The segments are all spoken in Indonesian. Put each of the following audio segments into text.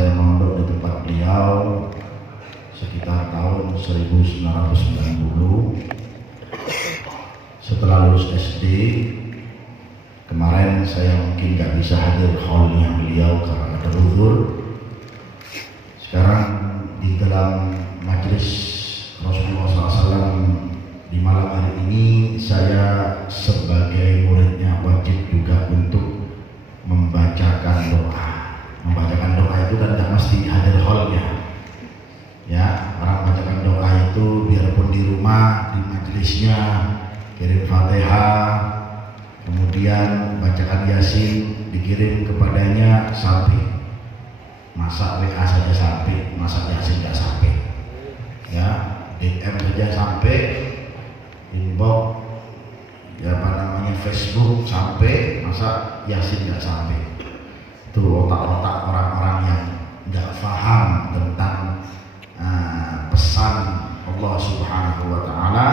saya mondok di tempat beliau sekitar tahun 1990. Setelah lulus SD, kemarin saya mungkin nggak bisa hadir haulnya beliau karena ada uzur. Sekarang di dalam majelis Rasulullah SAW di malam hari ini, saya sebagai muridnya wajib juga untuk membacakan doa. Membacakan doa itu kan tidak mesti hadir haulnya. Ya, orang bacakan doa itu biarpun di rumah, di majelisnya kirim Fatihah, kemudian bacakan Yasin, dikirim kepadanya sampai. Masa WA saja sampai, masa Yasin tidak sampai. Ya, DM saja sampai, inbox, ya apa namanya Facebook sampai, masa Yasin tidak sampai. Itu otak-otak orang-orang yang tidak paham tentang pesan Allah Subhanahu wa Ta'ala,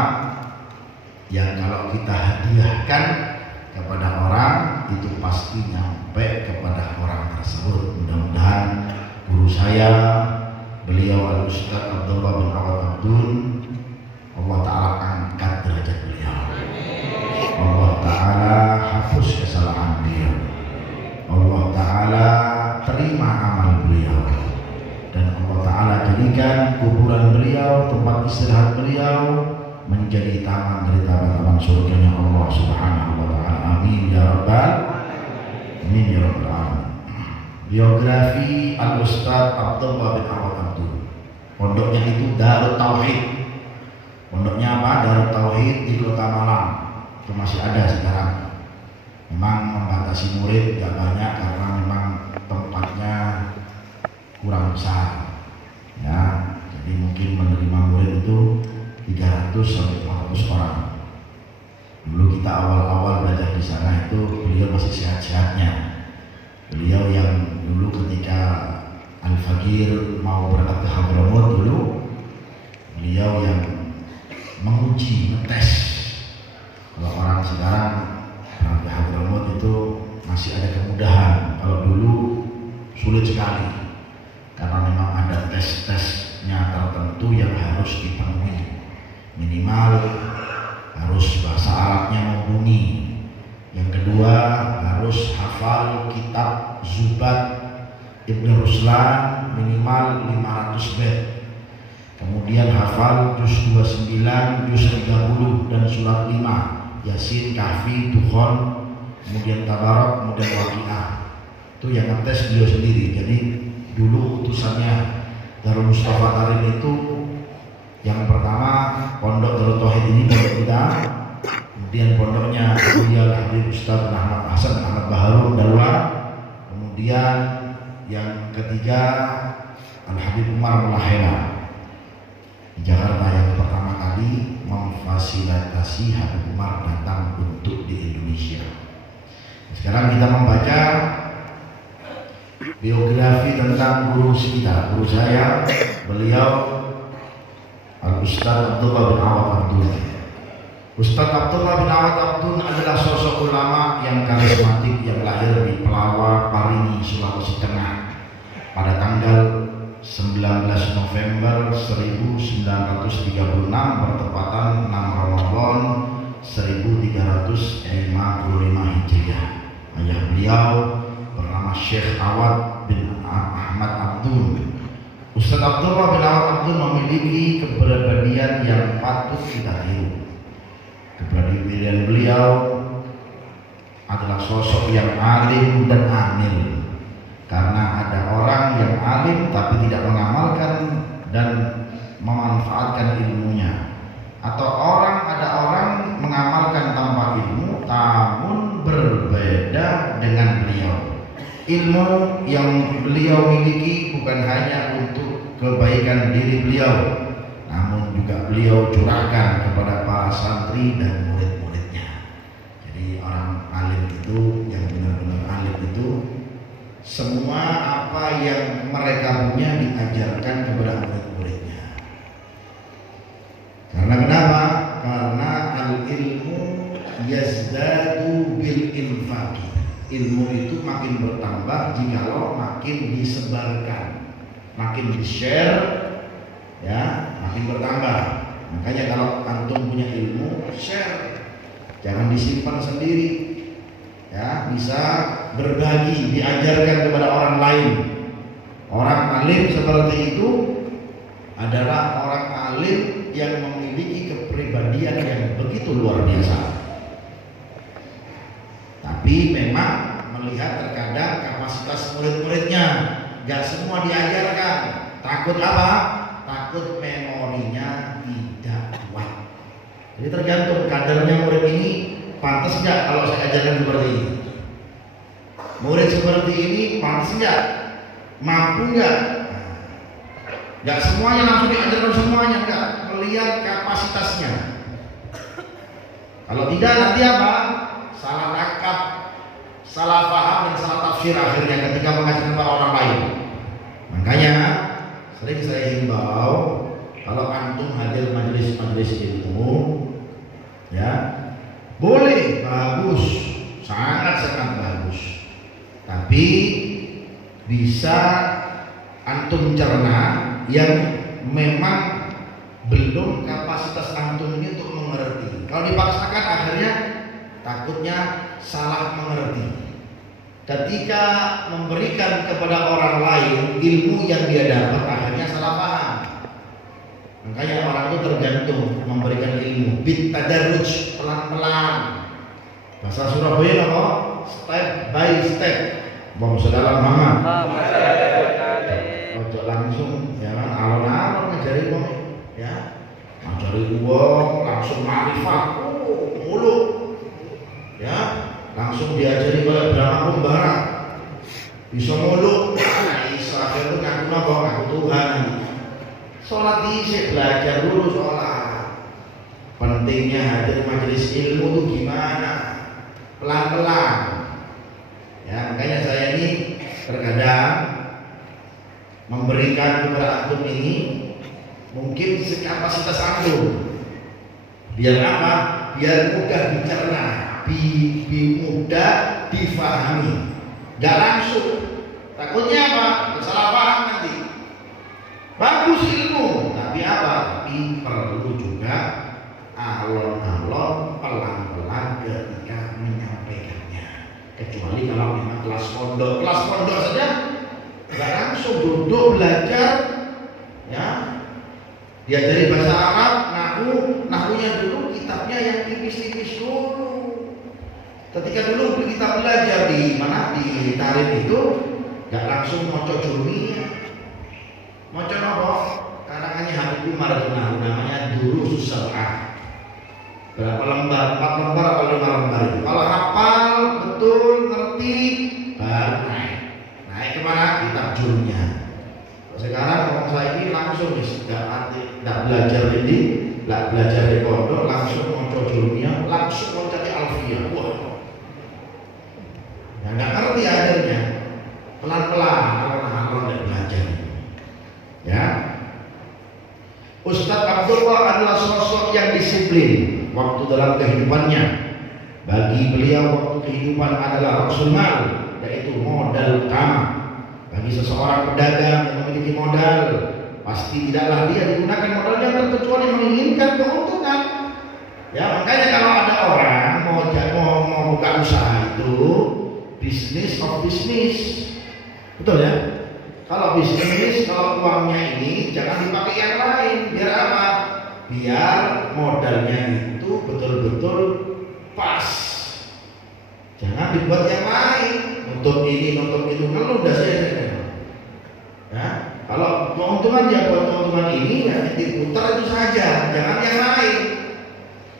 yang kalau kita hadiahkan kepada orang itu pasti nyampe kepada orang tersebut. Mudah-mudahan guru saya, beliau Al-Ustaz Abdullah bin Awad Abdul, Allah Ta'ala angkat derajat beliau, Allah Ta'ala hapus kesalahan beliau, Allah Ta'ala terima amal beliau, dan Allah Ta'ala jadikan kuburan beliau, tempat istirahat beliau menjadi taman dari taman-taman surganya Allah Subhanahu wa Ta'ala. Amin ya rabbal amin ya rabbal alamin. Biografi Al-Ustaz Abdullah bin Awad Abdul. Pondoknya itu Darut Tauhid. Pondoknya apa? Darut Tauhid di Kota Malang. Itu masih ada sekarang. Memang membatasi murid gak banyak karena memang tempatnya kurang besar. Ya, jadi mungkin menerima murid itu 300 sampai 400 orang. Dulu kita awal-awal belajar di sana itu beliau masih sehat-sehatnya. Beliau yang dulu ketika Al-Faqir mau berangkat ke Hadramut dulu, beliau yang menguji, ngetes. Kalau orang sekarang berangkat ke Hadramut itu masih ada kemudahan. Kalau dulu sulit sekali karena memang ada tes-tesnya tertentu yang harus dipenuhi. Minimal harus bahasa Arabnya mumpuni. Yang kedua harus hafal kitab Zubat Ibn Ruslan minimal 500 bait. Kemudian hafal juz 29, juz 30 dan surat 5, Yasin, Kahfi, Dukhon, kemudian Tabarak, kemudian Waqiah. Itu yang ngetes beliau sendiri. Jadi dulu utusannya Darul Mustafa Tarim itu yang pertama pondok Darut Tauhid ini pondok kita, kemudian pondoknya Al Habib Ustaz Ahmad Hasan Ahmad Baharun Dalwa, kemudian yang ketiga Al Habib Umar Mulahena di Jakarta yang pertama kali memfasilitasi Habib Umar datang untuk di Indonesia. Sekarang kita membaca biografi tentang guru kita, guru saya, beliau Al-Ustaz Abdullah bin Awad Abdul. Ustaz Abdullah bin Awad Abdul adalah sosok ulama yang karismatik yang lahir di Pelawa, Parini, Sulawesi Tengah pada tanggal 19 November 1936 bertepatan 6 Ramadan 1355 Hijriah. Ayah beliau bernama Syekh Awad bin Ahmad Abdul. Ustaz Abdullah bin Awad Abdul memiliki kepribadian yang patut kita tiru. Kepribadian beliau adalah sosok yang alim dan amil. Karena ada orang yang alim tapi tidak mengamalkan dan memanfaatkan ilmunya, atau ada orang mengamalkan tanpa ilmu, namun berbeda dengan beliau. Ilmu yang beliau miliki bukan hanya untuk kebaikan diri beliau, namun juga beliau curahkan kepada para santri dan murid-muridnya. Jadi orang alim itu, yang benar-benar alim itu, semua apa yang mereka punya diajarkan kepada murid-muridnya. Karena kenapa? Karena al-ilmu yazdadu bil infaqi. Ilmu itu makin bertambah jikalau makin disebarkan. makin di-share, ya, makin bertambah. Makanya kalau antum punya ilmu, share, jangan disimpan sendiri, ya, bisa berbagi, diajarkan kepada orang lain. Orang alim seperti itu adalah orang alim yang memiliki kepribadian yang begitu luar biasa. Tapi memang melihat terkadang kapasitas murid-muridnya, gak semua diajarkan. Takut apa? Takut memorinya tidak kuat. Jadi tergantung kadernya murid ini pantas nggak kalau saya ajarkan seperti ini. Murid seperti ini pantas nggak? Mampu nggak? Nggak semuanya langsung diajarkan semuanya, nggak. Melihat kapasitasnya. Kalau tidak nanti apa? Salah tangkap, salah paham dan salah tafsir akhirnya ketika mengajarkan kepada orang lain. Makanya sering saya himbau kalau antum hadir majelis-majelis ilmu, ya boleh, bagus, sangat bagus. Tapi bisa antum cerna yang memang belum kapasitas antum ini untuk mengerti. Kalau dipaksakan akhirnya takutnya salah mengerti. Ketika memberikan kepada orang lain ilmu yang dia dapat akhirnya salah paham. Makanya orang itu tergantung memberikan ilmu bit tadarruj, pelan-pelan. Bahasa Surabaya apa? Step by step. Bang saudara Muhammad. Ojo langsung ya kan alon-alon ngajari wong ya. Ngajari wong langsung makrifat. Mulu. Ya, langsung diajari kayak drama pembara. Bisa mulu. Isa itu ngaku napa? Ngaku Tuhan. Sholat dhisik, belajar dulu sholat. Pentingnya hadir majelis ilmu itu gimana? Pelan-pelan. Ya, makanya saya ini terkadang memberikan kepada antum ini mungkin sekapasitas antum. Biar apa? Biar mudah dicerna, mudah difahami. Gak langsung. Takutnya apa? Salah paham nanti. Bagus ilmu, tapi apa? Tapi perlu juga alon-alon, pelan-pelan ketika menyampaikannya. Kecuali kalau memang kelas pondok saja nggak langsung duduk belajar, ya, diajari bahasa Arab, nahunya dulu, kitabnya yang tipis-tipis dulu. Ketika dulu kita belajar di mana di Tarif itu nggak langsung moco jurumiyah, moco nopo, karangannya Habib Umar itu namanya dulu susah. Berapa lembar? 4 lembar atau 5 lembar itu. Kalau hafal betul ngerti baru naik kemana? Kitab jurumnya. Sekarang orang saya ini langsung nggak belajar ini, nggak belajar di pondok, langsung moco jurumnya, langsung mencari alfiyah. Wah, nggak ngerti akhirnya. Pelan-pelan alon-alon dan belajar. Ya, Ustadz Abdullah adalah sosok yang disiplin waktu dalam kehidupannya. Bagi beliau waktu kehidupan adalah rasul mal, yaitu modal utama. Bagi seseorang pedagang yang memiliki modal, pasti tidaklah dia digunakan modalnya terkecuali menginginkan keuntungan. Ya, makanya kalau ada orang mau buka usaha itu bisnis of bisnis, betul ya? Kalau bisnis, kalau uangnya ini jangan dipakai yang lain. Biar apa? Biar modalnya itu betul-betul pas. Jangan dibuat yang lain. Nutup ini, nutup itu, ngeluh dah saya. Ya, kalau keuntungan dia buat keuntungan ini, ya diputar itu saja. Jangan yang lain.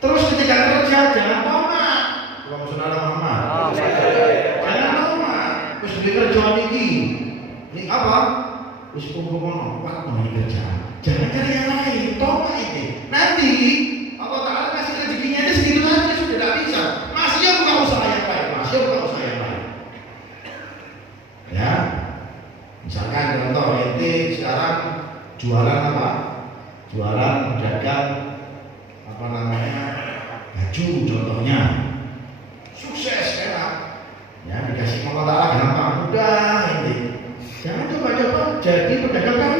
Terus ketika kerja jangan tomat. Kalau saudara Muhammad, jangan tomat. Terus bekerja ini. Ini apa? Terus kumpul-kumpul waktu mau kerja. Jangan cari yang lain, tomat ini. Nanti Allah Ta'ala kasih rezekinya aja segitu saja sudah tidak bisa. Masih ya bukan usaha yang lain, masih ya bukan usaha yang lain. Ya, misalkan contoh ente sekarang jualan apa? Jualan dagang apa namanya? Baju contohnya. Sukses enak. Ya, dikasih Allah Ta'ala gampang, mudah ini. Jangan coba-coba jadi pedagang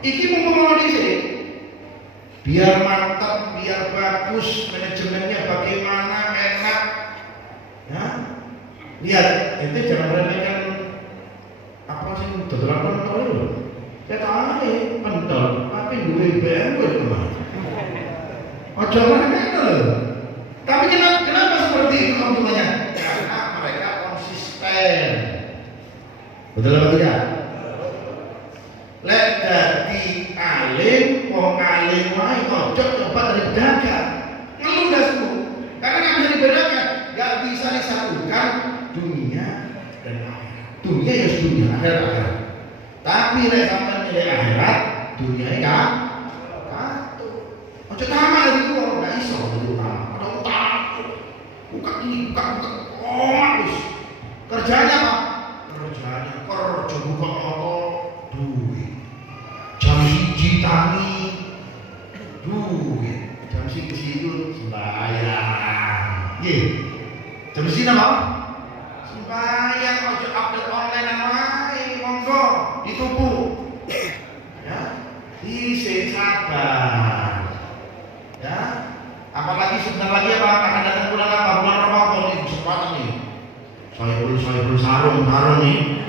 Iki mumpung dhisik. Biar mantap, biar bagus, manajemennya bagaimana, enak. Ya. Lihat, itu jangan remehkan apa sih dodolan pentol itu. Saya tahu pentol, tapi gue BMW kemana? Ojo mereka loh. Tapi kenapa seperti itu keuntungannya? Karena mereka konsisten. Betul apa tidak? Lek dadi alim, wong alim wae ojo coba dari dagang. Ngelundasmu. Karena nggak bisa dibedakan, nggak bisa disatukan dunia dan akhirat. Dunia ya dunia, akhirat. Tapi lek sampean milih akhirat, dunia enggak. Ojo tamak lagi gua enggak iso gitu tamak. Ada utang. Buka ini, buka. Oh, habis. Kerjanya apa? Kerjanya kerja buka apa? Duit. Jam 1 tangi. Duit. Jam 1 sembahyang. Nggih. Jam 1 apa? Sembahyang ojo update online wae, monggo dituku. Ya. Isi sabar. Ya, apalagi sebentar lagi apa akan datang bulan apa? Bulan Ramadan ini kesempatan nih. Sohibul sarung nih.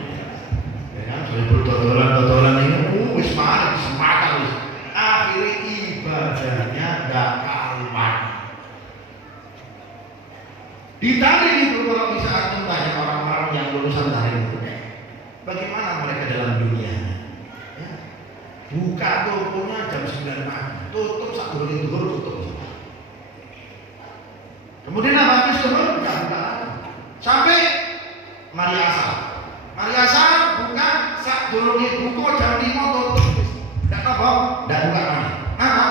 Ya kan, sohibul dodolan ini. Wis mari kesempatan wis. Akhirnya ibadahnya enggak karuan. Ditarik itu kalau bisa antum banyak orang-orang yang lulusan tarik itu. Bagaimana mereka dalam dunia? Ya. Buka tokonya jam 9 pagi. Tutup sak durung tutup. Kemudian apa habis turun buka sampai mari asar buka sak durung buka jam 5 tutup. Ndak apa? Ndak buka lagi. Apa?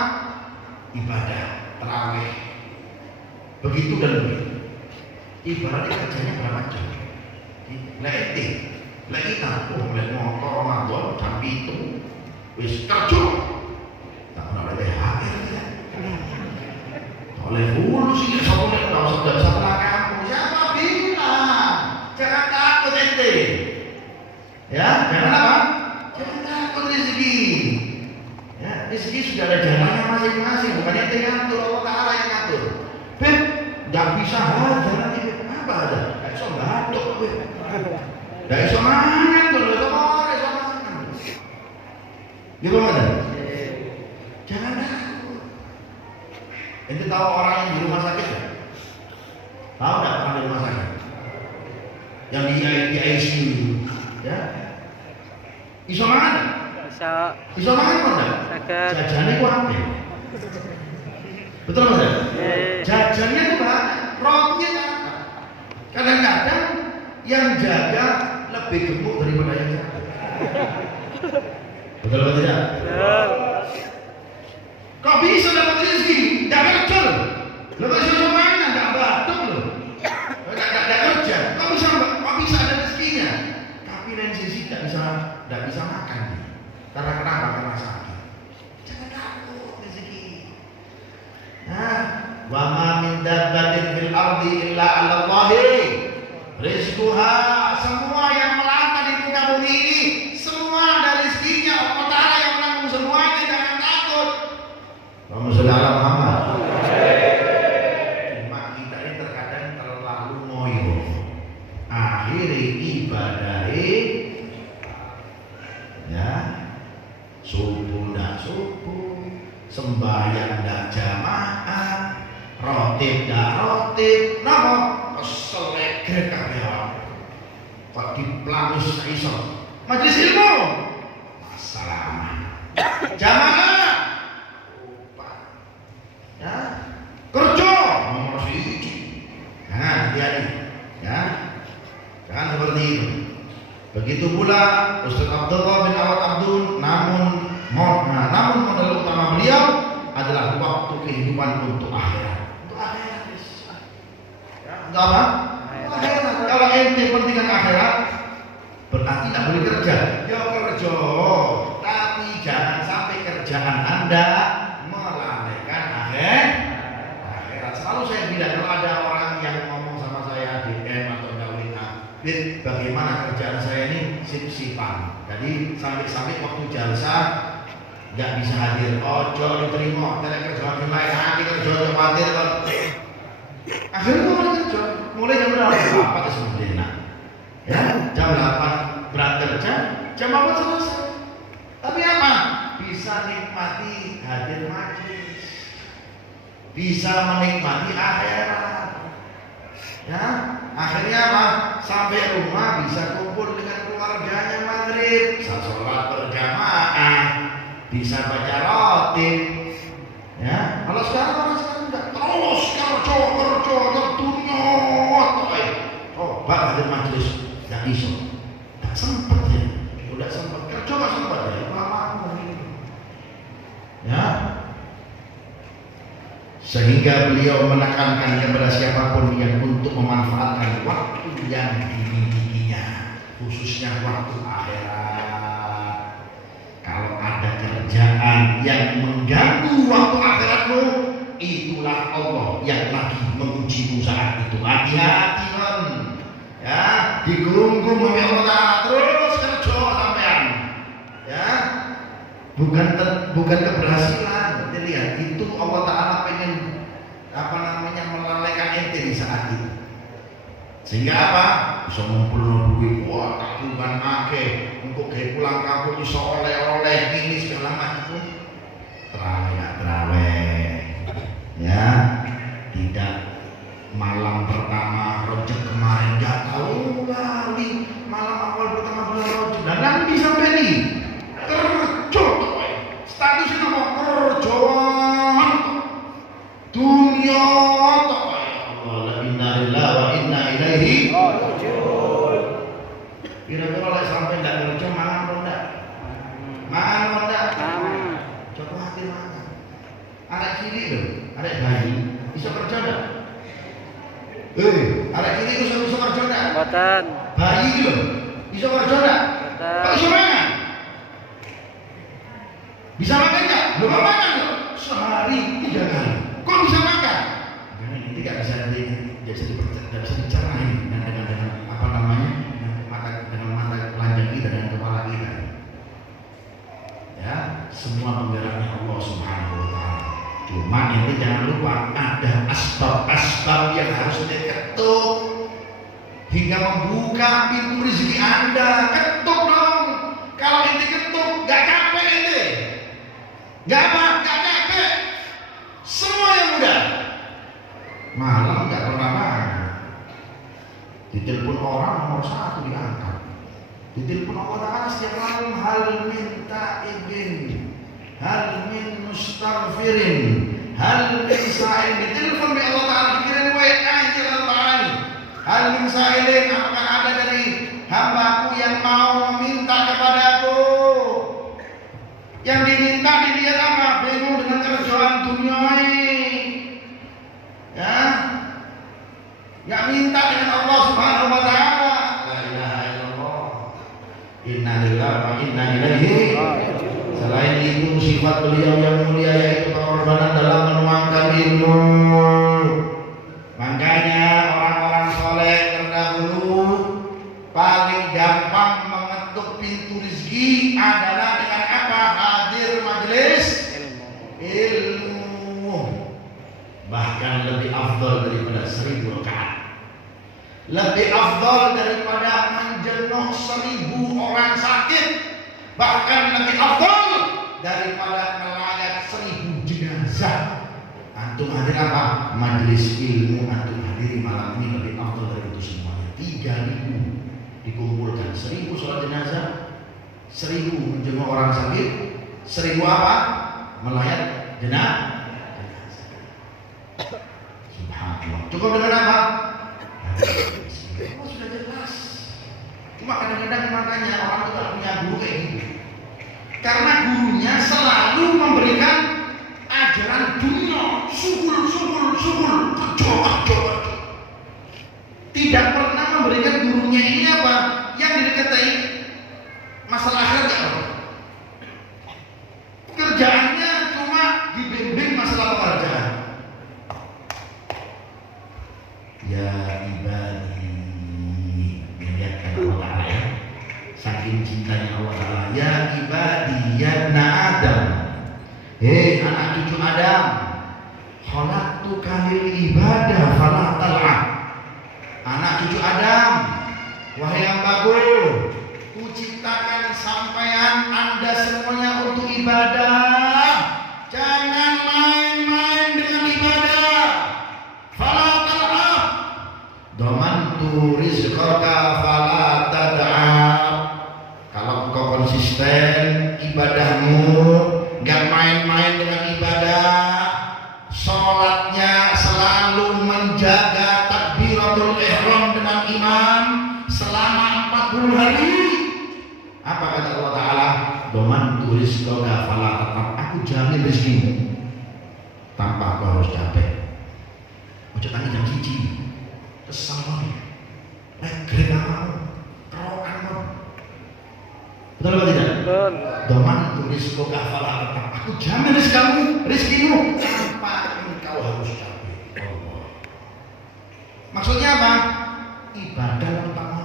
Ibadah tarawih. Begitu dan begitu. Ibaratnya kerjanya berapa jam? Lek kita mulai motor Ramadan jam 7 wis kerja. Tak pernah ada THR ya. Oleh fulus ini soalnya kalau sudah setelah kampung siapa bilang? Jangan takut ente. Ya, jangan apa? Jangan takut rezeki. Ya, rezeki sudah ada jalannya masing-masing, bukan ente ngatur, Allah Taala yang ngatur. Beb, nggak bisa jalan ini apa ada? Nggak bisa batuk, beb. Nggak bisa mangan, tuh, nggak bisa mangan. Gimana? Jangan takut. Ente tahu orang yang di rumah sakit ya? Tahu nggak orang di rumah sakit? Yang di ICU, ya? Iso mangan? Iso mangan enggak? Jajannya ku apa? Betul enggak? Jajannya ku apa? Rotinya apa? Kadang-kadang yang jaga lebih gemuk daripada yang jaga. Betul atau tidak? Kok bisa dapat rezeki? Tidak kerja loh. Lo bisa mana? Tidak batuk loh. Tidak kerja. Kok bisa ada rezekinya? Tapi lain sisi tidak bisa makan. Karena kenapa? Karena sakit. Jangan takut rezeki. Nah, wa ma min dabbatin fil ardi illa 'ala Allahi rizquha. Semua yang melata di muka bumi ini semua ada rezekinya. Allah Taala yang menanggung semuanya. Jangan takut. Allahumma sholli ala Muhammad. Cuma kita ini terkadang terlalu ngoyo. Akhirnya ibadah ya subuh ndak subuh, sembahyang ndak jamaah, rotib ndak rotib, napa keselek kabeh. Kok diplanus iso. Majelis ilmu. Masalah. Jamaah. Ya. Kerja nomor 1. Jangan hati-hati. Ya. Jangan seperti itu. Begitu pula Ustaz Abdullah bin Awad Abdul, namun modal utama beliau adalah waktu kehidupan untuk akhirat. Untuk akhirat. Ya, enggak apa? Akhirat. Kalau ente pentingkan akhirat, berarti tidak boleh kerja. Ya kerja, tapi jangan sampai kerjaan Anda melalaikan akhirat. Selalu saya bilang kalau ada orang yang ngomong sama saya DM atau Bin, bagaimana kerjaan saya ini sip-sipan. Jadi sampai-sampai waktu jalsa nggak bisa hadir, ojo diterima, tidak kerja hadir lain, nanti kerja hadir kan. Akhirnya mulai kerja, mulai jam berapa? Apa tuh sebenarnya? Ya, jam 8 berangkat kerja, jam 4 selesai. Tapi apa? Bisa nikmati hadir majelis, bisa menikmati akhirat. Ya, akhirnya apa? Sampai rumah bisa kumpul dengan keluarganya maghrib, bisa sholat berjamaah, bisa baca rotib. Ya, kalau sekarang orang sekarang enggak, terus kerja dunia. Coba hadir majelis nggak iso, nggak sempet ya, udah sempet kerja nggak sempet ya, lama ya. Sehingga beliau menekankan kepada siapapun yang untuk memanfaatkan waktu yang dimilikinya, khususnya waktu akhirat. Kalau ada kerjaan yang mengganggu waktu akhiratmu, itulah Allah yang lagi mengujimu saat itu. Hati-hati kan, ya, digurung-gurung oleh Allah terus kerja sampean, ya, bukan keberhasilan. Lihat, itu Allah Ta'ala pengen melalaikan ente di saat itu, sehingga apa? Bisa ngumpul duit, wah tabungan akeh, untuk kayak pulang kampung bisa oleh-oleh ini segala macam. Terawih, ya, tidak malam pertama Rojab kemarin nggak tahu lali, malam awal pertama bulan Rojab dan nanti sampai nih kerja, statusnya mau kerja dunia tak Allah, inna lillahi wa inna ilaihi raji'un. Kira-kira lah sampai tidak kerja mangan atau enggak? Mangan atau enggak? Coba hati mangan. Anak cilik loh, anak bayi bisa kerja enggak? Anak cilik bisa kerja enggak? Buatan. Bayi loh, bisa kerja enggak? Kok bisa mangan? Bisa makan enggak? Belum makan loh, sehari 3 kali. Kok bisa makan? Karena ini tidak bisa dicerahin dengan apa namanya, dengan mata telanjang kita, dengan kepala kita. Ya, semua penggeraknya Allah Subhanahu Wa Taala. Cuma ini jangan lupa ada asbab-asbab yang harus diketuk hingga membuka pintu rezeki Anda. Ketuk dong. Kalau ini ketuk, gak capek ini. Gak apa? Gak capek. Semua yang mudah. Malam nggak pernah makan. Ditelepon orang nomor 1 diangkat. Ditelepon Allah Ta'ala setiap malam, hal minta izin, hal min mustaghfirin, hal min sa'il. Ditelepon oleh Allah Ta'ala, dikirim WA jalan Ta'ala. Hal min sa'ilin, apakah ada dari hambaku yang mau meminta kepadaku? Yang diminta dilihat apa? Bingung dengan kerjaan dunia ini, ya, nggak minta dengan Allah Subhanahu Wa Taala. La ilaha illallah. Inna lillahi wa inna ilaihi raji'un. Selain itu sifat beliau yang mulia yaitu pengorbanan dalam menuangkan ilmu. Makanya orang-orang soleh terdahulu paling gampang mengetuk pintu rezeki adalah dengan apa? Hadir majelis ilmu. Bahkan lebih afdal daripada 1000 rakaat, lebih afdal daripada menjenguk 1000 orang sakit, bahkan lebih afdal daripada melayat 1000 jenazah. Antum hadir apa? Majelis ilmu antum hadiri malam ini lebih afdal dari itu semuanya. 3000 dikumpulkan, 1000 sholat jenazah, 1000 menjenguk orang sakit, 1000 apa? Melayat jenazah. Subhanallah. Cukup dengan apa? Oh, sudah jelas. Cuma kadang-kadang makanya orang itu tak punya guru kayak gitu. Karena gurunya selalu memberikan ajaran dunia, subul, kerja. Tidak pernah memberikan gurunya ini apa? Yang didekati masalah akhirat enggak apa? Kerjaannya cuma dibimbing masalah pekerjaan. Ya ibadi, lihat Allah Ta'ala ya, saking cintanya Allah Ta'ala. Ya ibadi, ya Adam, Hei anak cucu Adam, khalaqtuka lil ibadah fala tal'ab. Anak cucu Adam, wahai hambaku, kuciptakan sampean Anda semuanya untuk ibadah. Jangan main-main dengan ibadah. Fala tal'ab. Dhamantu rizqaka fala tad'ab. Kalau engkau konsisten ibadahmu, gak main-main dengan ibadah, sholatnya selalu menjaga takbiratul ihram dengan imam selama 40 hari. Apa kata Allah Ta'ala? Doman tulis doga fala tetap, aku jamin rezekimu tanpa kau harus capek. Ojo tangi jam siji kesal banget, grek kamu terokan. Betul atau tidak? Betul. Doman tulis doga fala tetap, aku jamin rezekimu tanpa engkau harus capek. Allah. Maksudnya apa? Ibadah utama.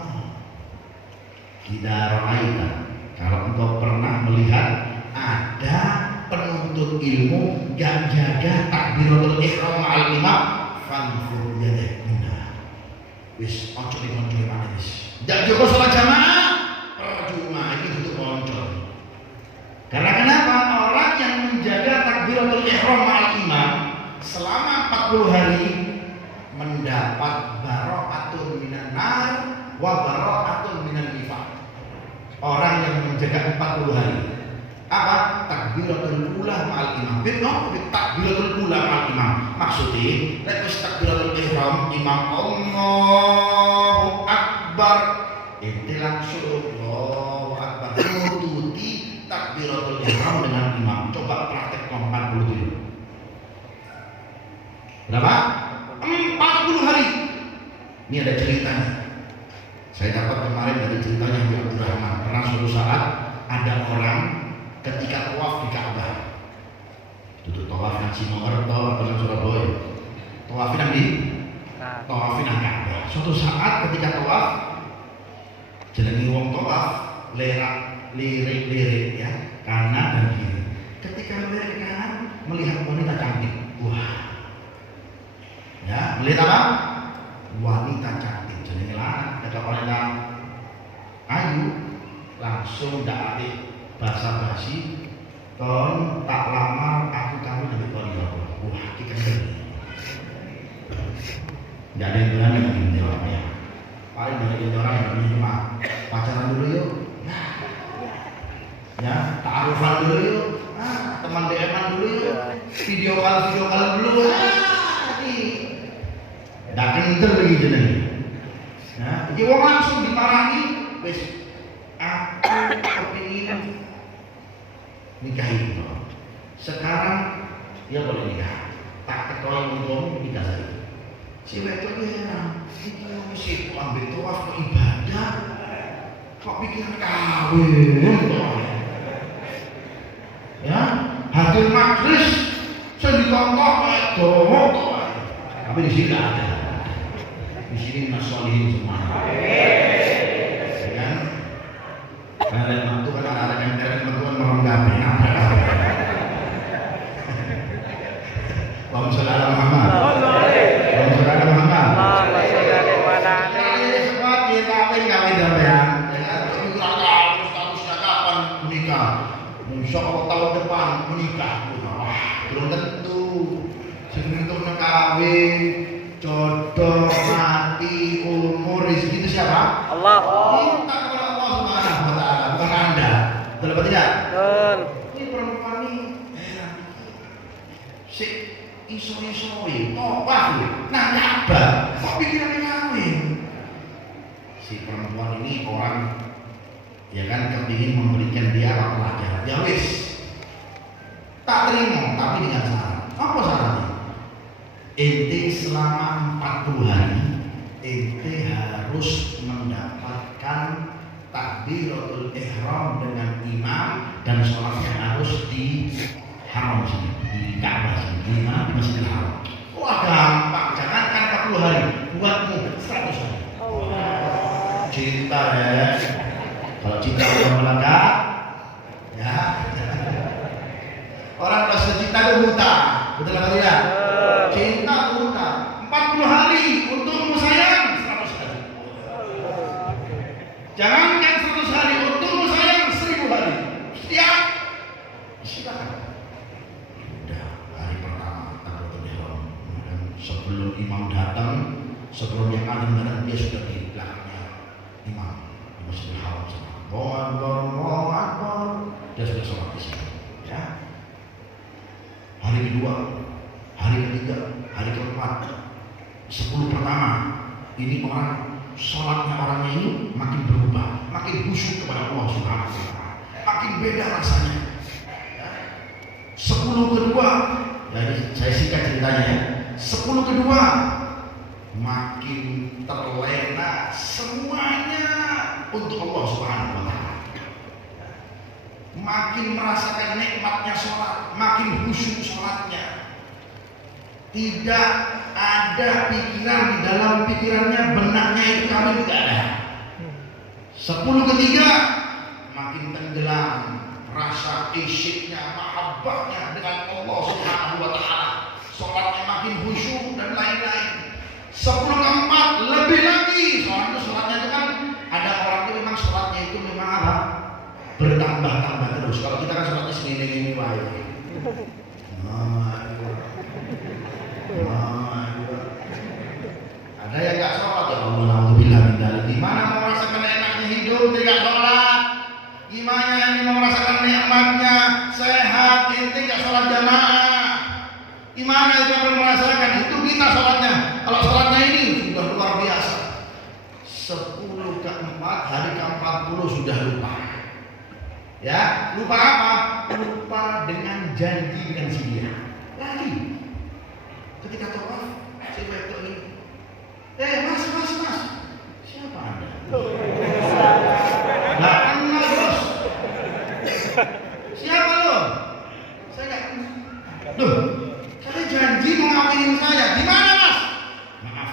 Tidak ra'aita, kalau engkau pernah melihat ada penuntut ilmu yang jaga takbiratul ihram ma'al imam, fanfur yadek minna. Wis ojo dikonco manis. Jak joko salat jamaah percuma, ini butuh konco. Karena kenapa? Orang yang menjaga takbiratul ihram ma'al imam selama 40 hari mendapat barokatun minan nar wa barokatun minan nifaq. Orang yang menjaga 40 hari apa? Takbiratul ula ma'al imam. Takbiratul ula ma'al imam. Maksudnya, nek wis takbiratul ihram imam Allahu Akbar, ente langsung Allahu Akbar nututi takbiratul ihram dengan imam. Coba praktek 40 dulu. Berapa? 40 hari. Ini ada ceritanya. Saya dapat kemarin dari ceritanya Abu Abdurrahman. Pernah suatu saat ada orang ketika tawaf di Ka'bah. Duduk tawaf nang Simokerto atau nang Surabaya. Tawafin nang di? Tawafin nang Ka'bah. Suatu saat ketika tawaf, jenenge wong tawaf lirik ya, kanan dan kiri. Ketika lirik kanan melihat wanita cantik. Wah. Ya, melihat apa? Wanita cantik. Jenenge lanang, kata wanita ayu, langsung dari basa-basi, ton tak lamar aku kamu dari Korea. Wah, kita keren. Gak ada yang berani begini orangnya. Paling dari orang yang begini cuma pacaran dulu yuk. Ya, ta'arufan dulu yuk. Teman DM-an dulu yuk. Video call dulu. Gak kenceng lagi jenenge. Nah, jadi orang langsung dimarahi, wes aku kepingin nikahin lo. Sekarang dia boleh nikah, tak ketolong untung nikah saja. Si wedok heran, ini mesti ambil tawaf ke ibadah, kok pikiran kawin? Ya, hadir majlis, saya ditongkok wedok, tapi di sini nggak ada. Di sini nasolihin semua. Ya, kalian mantu kan ada yang teman-teman merenggapi apa? Allahumma sholli ala Muhammad. Allahumma sholli ala Muhammad. Allahumma sholli ala Muhammad. Semua kita kawin sampean. Statusnya kapan menikah? Insya Allah tahun depan menikah. Wah, belum tentu. Sebelum itu kawin, jodoh, mati, umur, rezeki itu siapa? Allah. Minta kepada Allah Subhanahu wa Ta'ala, bukan Anda. Betul apa tidak? Betul. Ini perempuan ini si iso-isoi, tawaf, nah Ka'bah, kok pikirannya kawin? Si perempuan ini orang ya kan kepingin memberikan dia pelajaran. Ya wis, tak terima, tapi dengan syarat. Apa syaratnya? Ente selama 40 hari ente harus mendapatkan takbiratul ihram dengan imam dan sholatnya harus di haram sini, di Ka'bah sini, di mana? Di Masjidil Haram. Wah gampang, jangankan 40 hari, buatmu 100 hari. Cinta ya, kalau cinta udah melekat, ya. Orang udah buta. Betul apa tidak? Cinta buta. 40 hari untukmu sayang 100 hari. Jangankan 100 hari, untukmu sayang 1000 hari. Siap? Silakan. Udah hari pertama takbiratul ihram. Sebelum imam datang, sebelum yang alim datang, dia sudah di belakangnya imam di Masjidil Haram. Allahu Akbar. Dia sudah sholat di sini. Ya. Hari kedua, hari ketiga, hari keempat, 10 pertama, ini orang sholatnya orangnya ini makin berubah, makin khusyuk kepada Allah Subhanahu wa Ta'ala, makin beda rasanya. Ya. 10 kedua, jadi saya singkat ceritanya ya. 10 kedua, makin terlena semuanya untuk Allah Subhanahu wa Ta'ala. Makin merasakan nikmatnya sholat, makin khusyuk sholatnya. Tidak ada pikiran di dalam pikirannya, benaknya itu kami tidak ada. 10 ketiga, makin tenggelam rasa isyiknya, mahabbahnya dengan Allah Subhanahu wa Ta'ala. Sholatnya makin khusyuk dan lain-lain. 10 keempat, lebih lagi. Sholatnya itu kan ada orang itu memang sholatnya itu memang apa? Bertambah-tambah terus. Kalau kita kan sholatnya segini-gini wae. Ada yang nggak sholat ya Allah, alhamdulillah. Gimana mau merasakan enaknya hidup tidak sholat? Gimana yang mau merasakan nikmatnya sehat inti nggak sholat jamaah? Gimana itu akan merasakan? Itu kita sholatnya. Kalau sholatnya ini sudah luar biasa. 10 keempat, hari ke-40 sudah lupa. Ya, lupa apa? Lupa dengan janji dengan dia. Lagi. Ketika tawaf, saya betul ini. Mas. Siapa Anda? Nggak kenal bos. Siapa lo? Saya nggak kenal. Loh, saya janji mau ngawinin saya. Gimana mas? Maaf.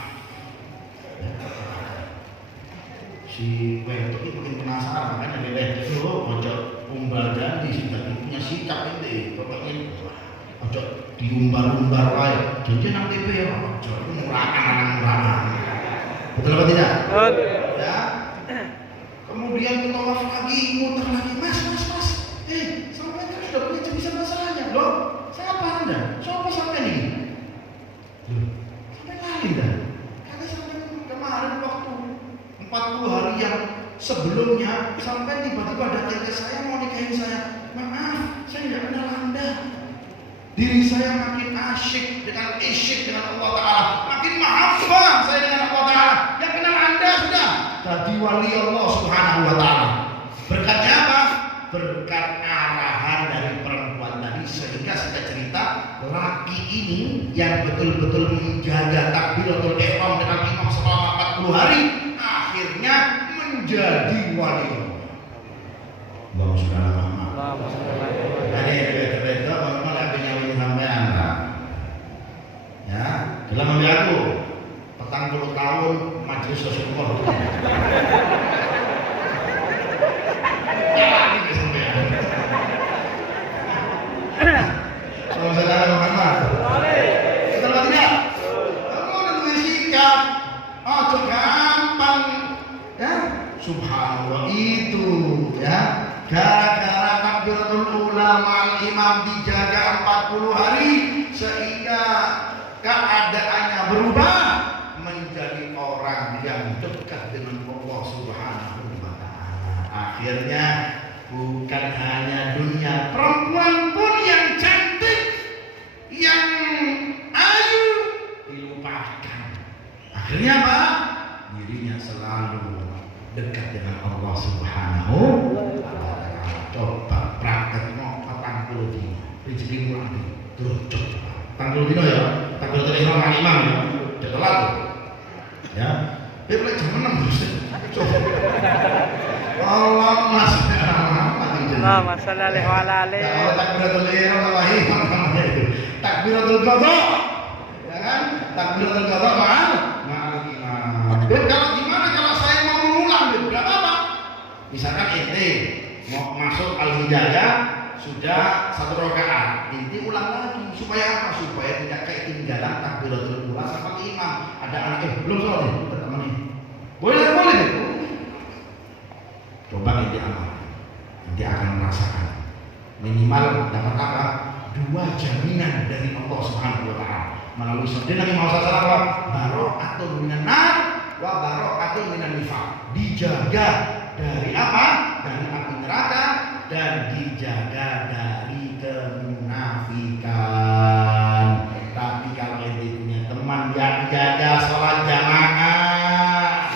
Si betul ini makin penasaran, makanya dia dulu ojo umbal janji sih, tapi punya sikap ini. Pokoknya ojo diumbar-umbar wae. Janji nang TV ya, ojo itu murahan. Betul apa tidak? Ya. Kemudian tawaf lagi, muter lagi, mas. Sampai kan sudah punya jenis masalahnya, loh. Siapa Anda? Siapa sampai nih? Loh, sampai lagi dah. Karena sampai kemarin waktu 40 hari yang sebelumnya sampai tiba-tiba datang ke saya mau nikahin saya. Maaf, saya tidak kenal Anda. Diri saya makin isyik dengan Allah Ta'ala, makin mahabbah saya dengan Allah Ta'ala. Yang kenal Anda sudah jadi wali Allah Subhanahu wa Ta'ala. Berkatnya apa? Berkat arahan dari perempuan tadi, sehingga saya cerita laki ini yang betul-betul menjaga takbiratul ihram dengan imam selama 40 hari akhirnya menjadi wali Allah. Allahumma sholli ala Muhammad. Jadi beda-beda memang lagi nyawin sampean. Ya, dalam ambil aku 40 tahun majelis Rasulullah. Ya lagi ke sampean. Saudara Muhammad. Betul tidak? Kamu udah punya sikap. Oh, gampang. Ya, subhanallah itu ya. Gara-gara takbiratul ulama imam dijaga 40 hari sehingga keadaannya berubah menjadi orang yang dekat dengan Allah Subhanahu wa Ta'ala. Akhirnya bukan hanya dunia, perempuan pun yang cantik, yang ayu dilupakan. Akhirnya apa? Dirinya selalu dekat dengan Allah Subhanahu wa Ta'ala. Coba praktek mau 40 dino rezekimu nanti tuh coba 40 dino ya, takbiratul ihram imam ya, jangan telat ya. Dia mulai jam 6 terus. Coba. Allah mas. Allahumma shalli alaihi wa ala alihi. Kalau takbiratul ihram wahi namanya itu. Takbiratul qadha. Ya kan? Takbiratul qadha ma'al imam. Kalau gimana kalau saya mau mengulang berapa apa? Misalkan ente mau masuk al-hidayah sudah 1 rakaat, inti ulang lagi supaya apa? Supaya tidak ketinggalan takbiratul ula sama imam. Ada anak belum sholat nih, teman nih. Boleh. Coba inti amal, inti akan merasakan minimal dapat apa? 2 jaminan dari Allah Subhanahu wa taala melalui sabda Nabi Muhammad SAW, barokatun minan nar wa barokatun minan nifaq. Dijaga dari apa? Dari api neraka dan dijaga dari kemunafikan. Tapi kalau ente punya teman yang jaga sholat jamaah,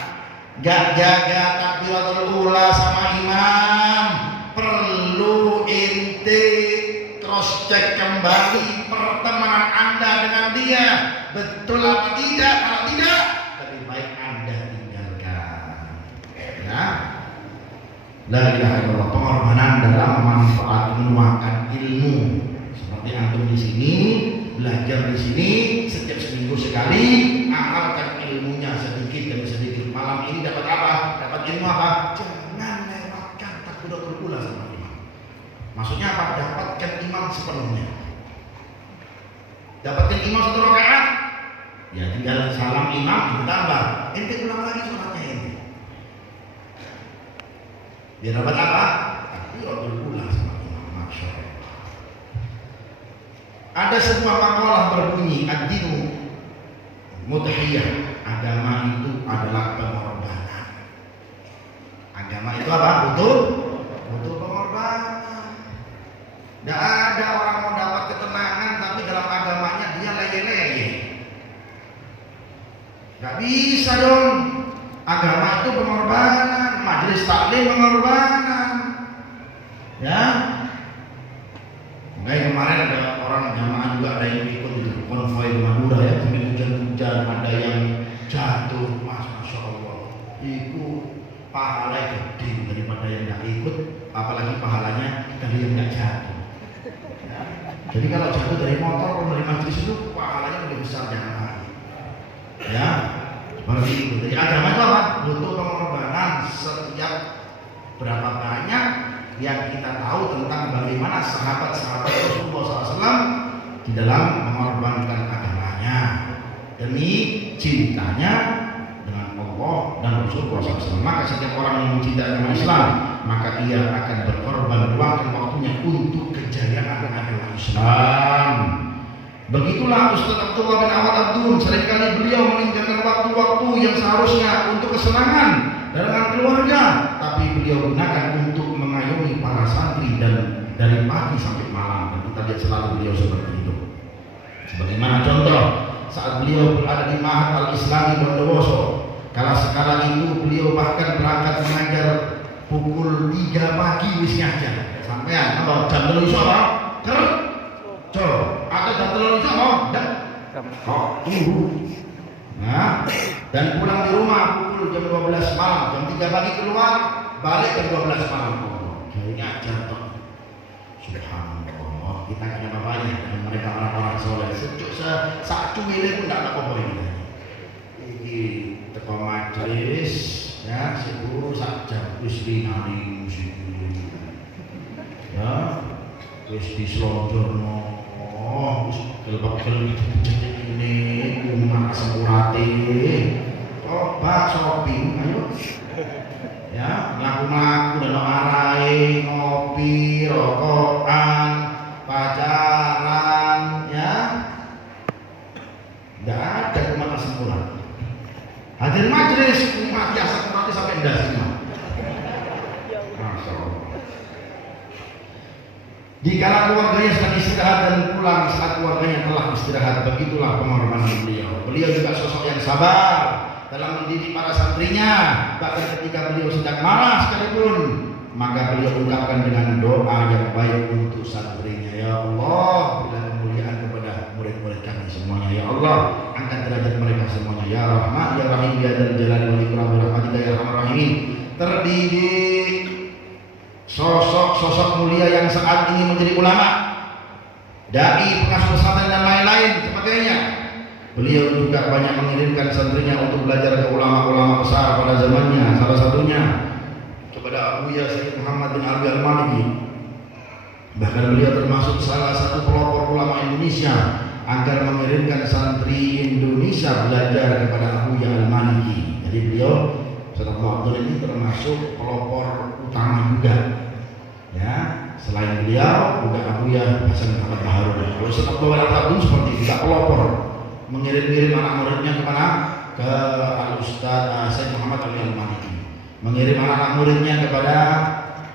gak jaga takbiratul ula sama imam, perlu ente cross check kembali pertemanan anda dengan dia, betul atau tidak. Kalau tidak, lebih baik anda tinggalkan. Ya. La ilaha illallah, pengorbanan dalam memanfaatkan ilmu. Seperti antum di sini, belajar di sini setiap seminggu sekali, amalkan ilmunya sedikit demi sedikit. Malam ini dapat apa? Dapat ilmu apa? Jangan lewatkan takbiratul ula sama imam. Maksudnya apa? Dapatkan imam sepenuhnya. Dapatkan imam 1 rakaat, ya tinggal salam imam ditambah. Ente ulang lagi sholatnya ente. Dia dapat apa? Takbiratul ula sama imam. Masya Allah. Ada sebuah makalah berbunyi, ad-dinu mudhiyah. Agama itu adalah pengorbanan. Agama itu apa? Butuh pengorbanan. Tidak ada orang mau dapat ketenangan tapi dalam agamanya dia leye-leye. Gak bisa dong. Agama itu pengorbanan, majelis taklim pengorbanan. Ya. Makanya kemarin ada orang jamaah juga ada yang ikut itu konvoi di Madura ya, sambil hujan-hujan, ada yang jatuh, masya Allah. Itu pahala gede daripada yang nggak ikut, apalagi pahalanya dari yang nggak jatuh. Ya. Jadi kalau jatuh dari motor atau dari majelis itu pahalanya lebih besar jangan. Ya. Seperti itu. Jadi agama itu apa? Butuh pengorbanan. Setiap berapa banyak yang kita tahu tentang bagaimana sahabat-sahabat Rasulullah SAW di dalam mengorbankan agamanya demi cintanya dengan Allah dan Rasulullah SAW. Maka setiap orang yang mencintai agama Islam, maka ia akan berkorban luangkan waktunya untuk kejayaan agama Islam. Begitulah Ustaz Abdullah bin Ahmad Abdul, seringkali beliau meninggalkan waktu-waktu yang seharusnya untuk kesenangan dengan keluarga, tapi beliau gunakan untuk mengayomi para santri dan dari pagi sampai malam. Dan kita lihat selalu beliau seperti itu. Sebagaimana contoh saat beliau berada di Ma'had Al-Islami Bondowoso, kala itu beliau bahkan berangkat mengajar pukul 3 pagi wis ngajar. Sampean kalau jam 3 sore atau jam 3 sore ndak nah, dan pulang di rumah pukul jam 12 malam, jam 3 pagi keluar, balik jam 12 malam. Kayaknya ajar toh. Subhanallah, kita gak ada apa-apanya dengan mereka orang-orang soleh. Sejuk saat cumile pun gak ada apa-apa ini. Ini teko majelis, ya, seguru sak jam wis dinari musik. Ya, wis dislonjorno. Wis gelbak-gelbik ini rumah semurate. Coba shopping, ayo. Ya, ngaku-ngaku dan arai, ngopi, rokokan, pacaran, ya. Tidak ada rumah sempurna. Hadir majelis, umat biasa kurang sampai ndas semua. Masya Allah. Dikala keluarganya sedang istirahat dan pulang saat keluarganya telah istirahat, begitulah pengorbanan beliau. Beliau juga sosok yang sabar dalam mendidik para santrinya. Bahkan ketika beliau sedang marah sekalipun, maka beliau ungkapkan dengan doa yang baik untuk santrinya. Ya Allah, berilah kemuliaan kepada murid-murid kami semuanya. Ya Allah, angkat derajat mereka semuanya. Ya Rahman, Ya Rahim, Ya Dzal Jalali wal Ikram, bi rahmatika ya arhamar rahimin. Terdidik sosok-sosok mulia yang saat ini menjadi ulama, dai, pengasuh pesantren dan lain-lain sebagainya. Beliau juga banyak mengirimkan santrinya untuk belajar ke ulama-ulama besar pada zamannya. Salah satunya kepada Abu Sayyid Muhammad bin Abi Al-Maliki, Bahkan beliau termasuk salah satu pelopor ulama Indonesia agar mengirimkan santri Indonesia belajar kepada Abu Ya Al-Maliki. Jadi beliau Ustaz Abdul ini termasuk pelopor utama juga. Ya, selain beliau juga Abu Ya Hasan Muhammad Baharun. Kalau Ustaz Abdul seperti tidak pelopor, mengirim-kirim anak muridnya kemana? Ke Al-Ustaz Sayyid Muhammad Al-Maliki. Mengirim anak muridnya kepada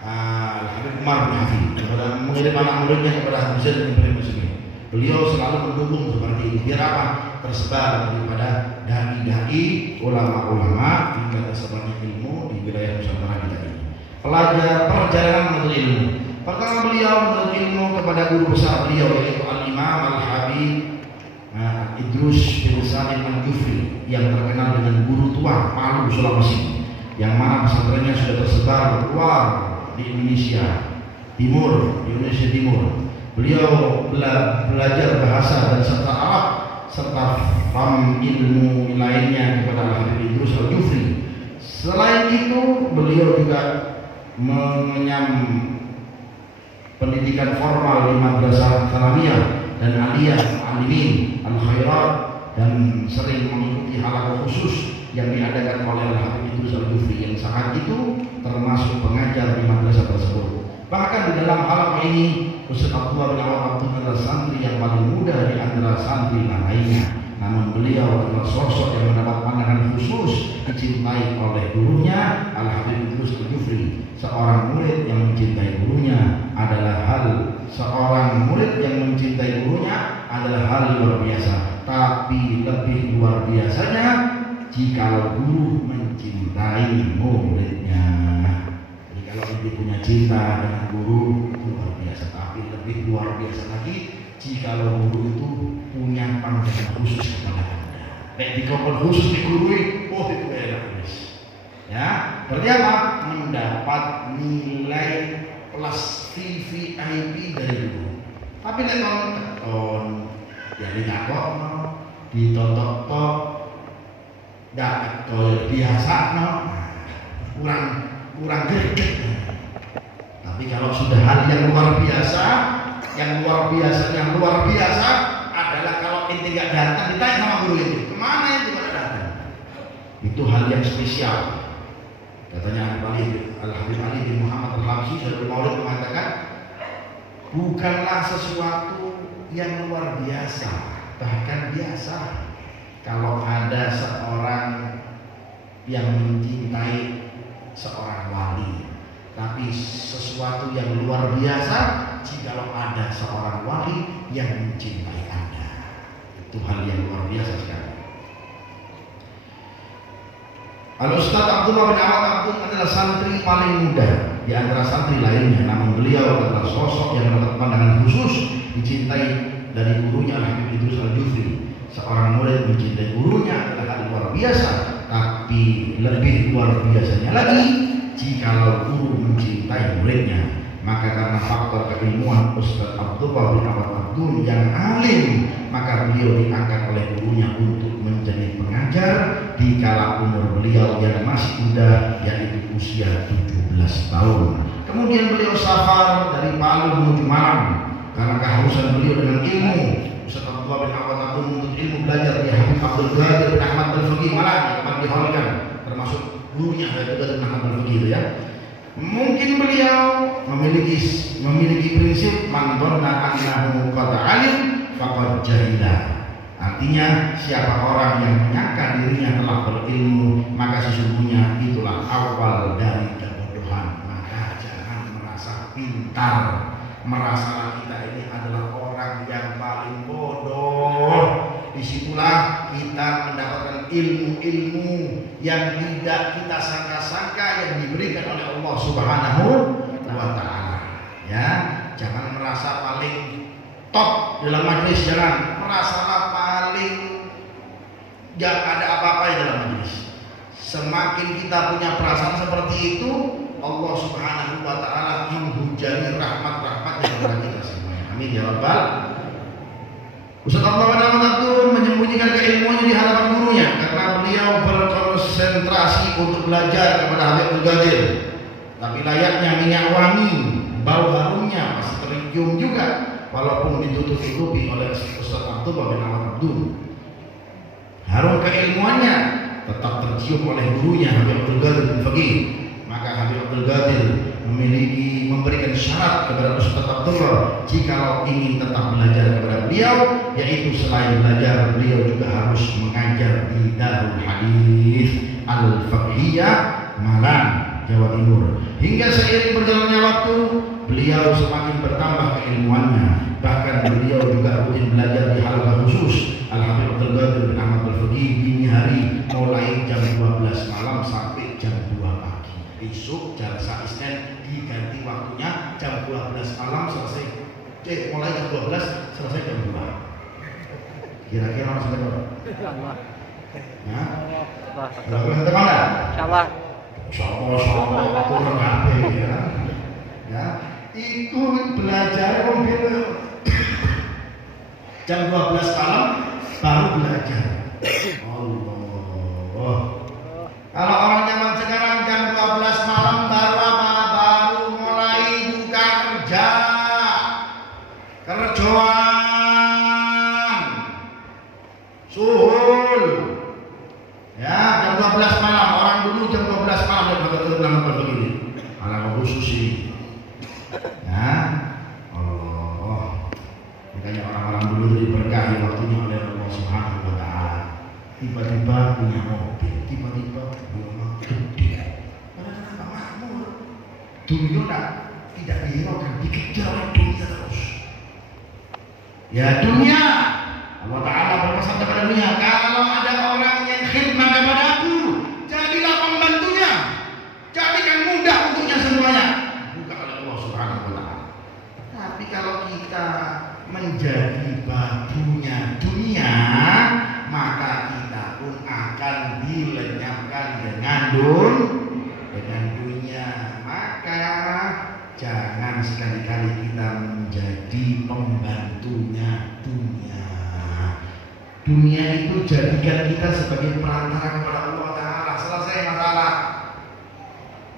Habib Umar bin Hafid, mengirim anak muridnya kepada Habib Zaid bin Ibrahim Muslim. Beliau selalu mendukung seperti ini. Biar apa? Tersebar daripada dai-dai, ulama-ulama hingga tersebarnya ilmu di wilayah Nusantara kita ini. Pelajar perjalanan menuntut ilmu. Pertama beliau menuntut ilmu kepada guru besar beliau yaitu Al-Imam Al-Habib Idrus bin Salim Al-Jufri yang terkenal dengan guru tua Palu Sulawesi, yang mana pesantrennya sudah tersebar keluar di Indonesia Timur, di Indonesia Timur. Beliau belajar bahasa dan serta Arab serta faham ilmu lainnya kepada Al-Habib Idrus Al-Jufri. Selain itu beliau juga mengenyam pendidikan formal di madrasah Tsanawiyah dan aliyah alimin al-khairat dan sering mengikuti halaqah khusus yang diadakan oleh Al-Habib Idrus Al-Jufri yang saat itu termasuk pengajar di madrasah tersebut. Bahkan di dalam halaqah ini Ustaz Abdullah bin Abdul adalah santri yang paling muda di antara santri lainnya. Namun beliau adalah sosok yang mendapat pandangan khusus dicintai oleh gurunya Al-Habib Idrus Al-Jufri. Seorang murid yang mencintai gurunya adalah hal hal luar biasa. Tapi lebih luar biasanya jika guru mencintai muridnya. Jadi kalau dia punya cinta dengan guru itu luar biasa. Tapi lebih luar biasa lagi jika guru itu punya pandangan khusus kepada Anda. Kayak di kompon khusus digurui, oh itu enak guys. Ya, berarti apa? Mendapat nilai plus VVIP dari guru. Tapi nek nonton jadi ngakok ditonton dak biasa kurang greget. Tapi kalau sudah hal yang luar biasa adalah kalau inti nggak datang ditanya sama guru itu kemana itu pada datang, itu hal yang spesial. Katanya Al-Habib Ali bin Muhammad Al-Habsyi Syaikhul Maulid mengatakan bukanlah sesuatu yang luar biasa, bahkan biasa kalau ada seorang yang mencintai seorang wali. Tapi sesuatu yang luar biasa jikalau ada seorang wali yang mencintai Anda. Itu hal yang luar biasa sekali. Al-Ustaz Abdullah bin Abdul adalah santri paling muda di antara santri lainnya. Namun beliau adalah sosok yang mendapat pandangan khusus dicintai dari gurunya Al-Habib Idrus Al-Jufri. Seorang murid mencintai gurunya adalah hal luar biasa. Tapi lebih luar biasanya lagi jikalau guru mencintai muridnya. Maka karena faktor keilmuan Ustaz Abdullah bin Abdul yang alim, maka beliau diangkat oleh gurunya untuk menjadi pengajar di kala umur beliau yang masih muda, yaitu usia 17 tahun. Kemudian beliau safar dari Palu menuju Malang karena kehausan beliau dengan ilmu. Ustaz Abdullah bin Abdul menuntut ilmu belajar di Habib Abdul Qadir bin Ahmad Al-Faqih Malang yang akan dihaulkan, termasuk gurunya Habib Qadir bin Ahmad Al-Faqih itu ya. Mungkin beliau memiliki prinsip man dhanna annahu qad alim faqad jahila. Artinya siapa orang yang menyangka dirinya telah berilmu maka sesungguhnya itulah awal dari kebodohan. Maka jangan merasa pintar, merasa kita ini adalah orang yang paling bodoh. Disitulah kita mendapatkan ilmu-ilmu yang tidak kita sangka-sangka yang diberikan oleh Allah Subhanahu wa Ta'ala. Ya, jangan merasa paling top dalam majelis, jangan merasalah paling gak ada apa-apa di dalam majelis. Semakin kita punya perasaan seperti itu, Allah Subhanahu wa Ta'ala menghujani rahmat-rahmat kepada kita semuanya. Amin ya rabbal. Ustaz Abdullah bin Abdul menyembunyikan keilmuannya di hadapan gurunya karena beliau berkonsentrasi untuk belajar kepada Habib Abdul Qadir. Tapi layaknya minyak wangi, bau harumnya masih tercium juga, walaupun ditutup-tutupi oleh Ustaz Abdullah bin Ahmad Abdul. Harum keilmuannya tetap tercium oleh gurunya Habib Abdul Qadir bin Faqih. Maka Habib Abdul Qadir memberikan syarat kepada Ustaz Abdullah jika ingin tetap belajar kepada beliau, yaitu selain belajar beliau juga harus mengajar di Darul Hadis Al-Faqhiyah Malang, Jawa Timur. Hingga seiring berjalannya waktu, beliau semakin bertambah keilmuannya. Bahkan beliau juga rutin belajar di halaqah khusus Al-Habib Abdul Qadir bin Ahmad Al-Faqih dini hari, mulai jam 12 malam sampai jam 2 pagi. Besok jalsa Isnin diganti waktunya jam 12 malam selesai, mulai jam 12 selesai jam 2. Kira-kira harus berapa? Nah, berapa teman? Insyaallah. Sama-sama turun HP ya. Itu belajar komputer jam 12 malam baru belajar. Allah. Kalau orang zaman sekarang jam 12 malam baru apa? Baru mulai buka kerja. Kerjaan. Suhul. Ya, jam 12 malam. Orang dulu jam 12 malam dia bakal begini. Ala khusus sih. Ya. Allah. Makanya orang-orang dulu diberkahi waktunya oleh Allah Subhanahu wa taala. Tiba-tiba punya mobil, tiba-tiba rumah gede. Karena kenapa makmur? Dunia tidak dihiraukan, dikejar oleh dunia terus. Ya dunia. Allah Ta'ala berpesan kepada dunia, kalau ada orang yang khidmat kepada aku, jadilah pembantunya, jadikan mudah untuknya semuanya. Bukan oleh Allah Subhanahu wa taala. Tapi kalau kita menjadi babunya dunia, maka kita pun akan dilenyapkan dengan dunia. Maka jangan sekali-kali kita menjadi pembantunya dunia. Dunia itu jadikan kita sebagai perantara kepada Allah Ta'ala. Selesai masalah,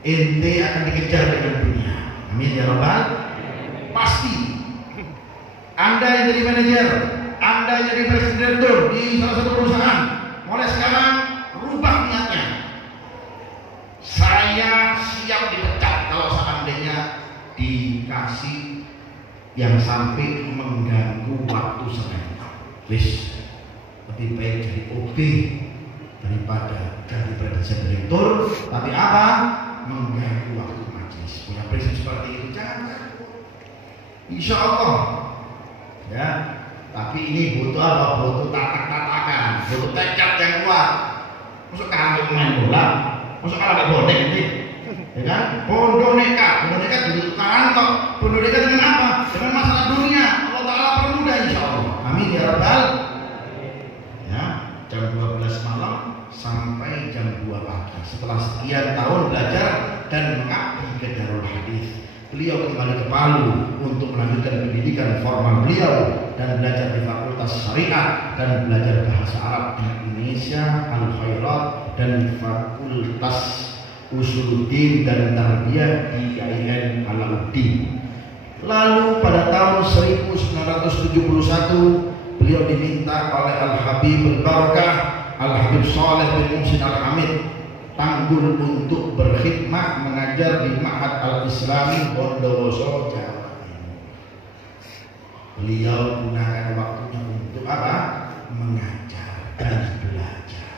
ente akan dikejar dengan dunia. Amin ya Rabbal. Pasti Anda yang jadi manajer, Anda yang jadi presiden di salah satu perusahaan, mulai sekarang rubah niatnya. Saya siap dipecat kalau seandainya dikasih yang sampai mengganggu waktu saya. Wis, lebih baik jadi OB daripada jadi presiden direktur, tapi apa? Mengganggu waktu majelis. Punya prinsip seperti itu, jangan takut. Insya Allah. Ya, tapi ini butuh apa? Butuh tatak-tatakan, butuh tekad yang kuat. Masuk kalah pemain bola, masuk kalah bonek ini, ya kan? Bodoh nekat jadi tukaran kok. Bodoh nekat dengan apa? Dengan masalah dunia. Allah Ta'ala permudah insya Allah. Amin ya Rabbal. Ya, jam 12 malam sampai jam 2 pagi. Setelah sekian tahun belajar dan mengabdi ke Darul Hadis, beliau kembali ke Palu untuk melanjutkan pendidikan formal beliau dan belajar di Fakultas Syariat dan belajar bahasa Arab di Indonesia Al-Khairat dan Fakultas Usuluddin dan Tarbiyah di IAIN Alauddin. Lalu pada tahun 1971 beliau diminta oleh Al-Habib Al-Barakah Al-Habib Saleh bin Muhsin Al-Hamid Tanggul untuk berkhidmat mengajar di Ma'had Al-Islami Bondowoso, Jawa Timur. Beliau gunakan waktunya untuk apa? Mengajar dan belajar.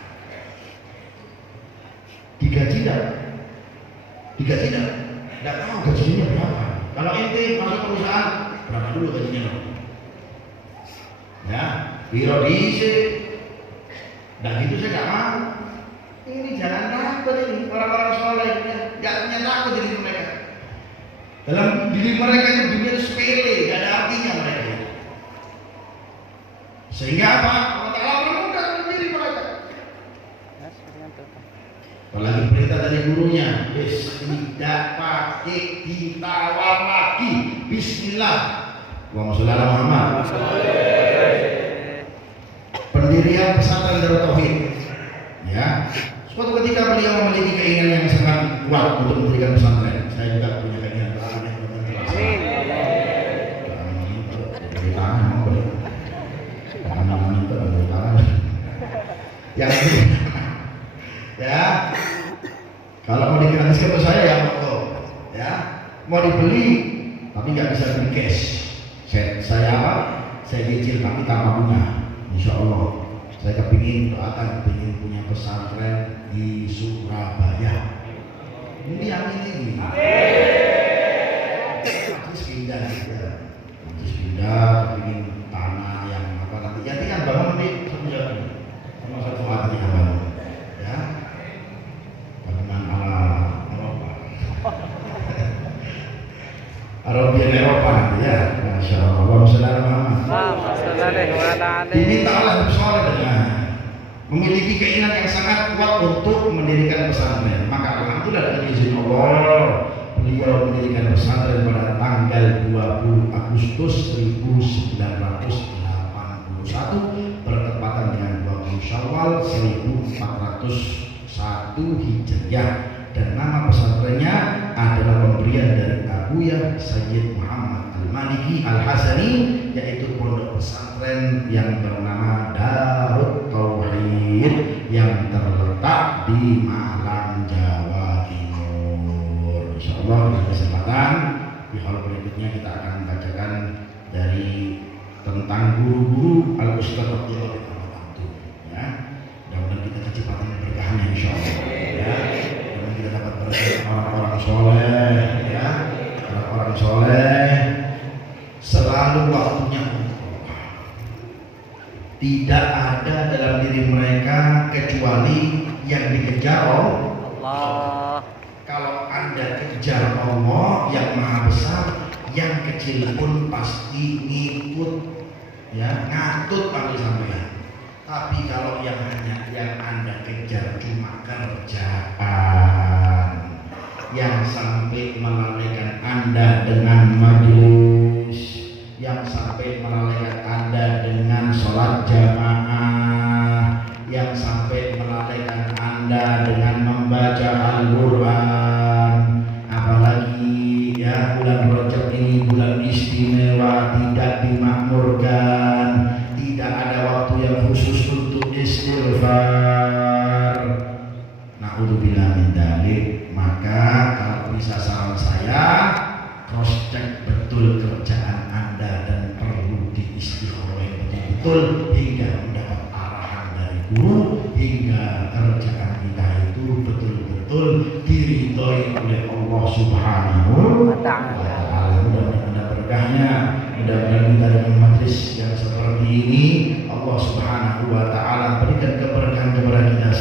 Digaji tidak? Digaji tidak? Tidak tahu gajinya berapa. Kalau ente masuk perusahaan, berapa dulu gajinya? Ya, biro diisi. Dan itu saya nggak mau. Ini jangan takut ini orang-orang soleh, nggak punya takut diri mereka. Dalam diri mereka itu dunia sepele, nggak ada artinya mereka. Sehingga apa? Allah Ta'ala permudah diri mereka. Apalagi perintah dari gurunya, tidak pakai ditawar lagi. Bismillah. Allahumma sholli ala Muhammad. Pendirian pesantren Darut Tauhid. Ya, suatu ketika beliau memiliki keinginan yang sangat kuat untuk mendirikan pesantren. Saya juga punya keinginan. yang ya. Kalau mau digratiskan ke saya ya monggo, ya. Mau dibeli tapi nggak bisa beli cash. Saya apa? Saya cicil tapi tanpa bunga. Insya Allah. Saya kepingin doakan, kepingin punya pesantren di Surabaya. Ini yang ini. Terus pindah, terus pindah, kepingin tanah yang apa nanti. Ya tinggal bangun nanti sama satu hati yang bangun. Ya, bangunan ala Eropa. Arabian Eropa nanti ya. Masya Allah. Allahumma sholli ala Muhammad. Diminta oleh soleh dengan memiliki keinginan yang sangat kuat untuk mendirikan pesantren. Maka alhamdulillah dengan izin Allah beliau mendirikan pesantren pada tanggal 20 Agustus 1981 bertepatan dengan 20 Syawal 1401 Hijriah, dan nama pesantrennya adalah pemberian dari Abuya Sayyid Muhammad Al-Maliki Al-Hasani, yaitu pondok pesantren yang bernama Darut Tauhid yang terletak di Malang, Jawa Timur. Insyaallah pada kesempatan di hal berikutnya kita akan bacakan dari tentang guru-guru Al-Ustaz Abdullah bin Abdul, ya. Mudah-mudahan kita kecepatan berkahnya insyaallah, ya. Dan kita dapat berjaya orang-orang soleh, ya. Orang-orang soleh selalu waktunya tidak ada dalam diri mereka kecuali yang dikejar Allah. Kalau Anda kejar Allah yang maha besar, yang kecil pun pasti ngikut, ya, ngatut panggil sampean. Tapi kalau yang hanya yang Anda kejar cuma kerjaan yang sampai melalaikan Anda dengan majelis, yang sampai melalaikan Anda dengan sholat jamaah, yang sampai melalaikan Anda dengan membaca Al-Quran. Apalagi ya bulan Rajab ini bulan istimewa, tidak dimakmurkan, tidak ada waktu yang khusus untuk istighfar. Na'udzubillah min dzalik. Maka kalau bisa saran saya, cross check betul kerjaan Anda dan perlu diistiqomah betul-betul hingga mendapat arahan dari guru, hingga kerjaan kita itu betul-betul diridhoi oleh Allah Subhanahu wa Ta'ala. Mudah-mudahan berkahnya, mudah-mudahan kita dengan majlis yang seperti ini Allah Subhanahu wa Ta'ala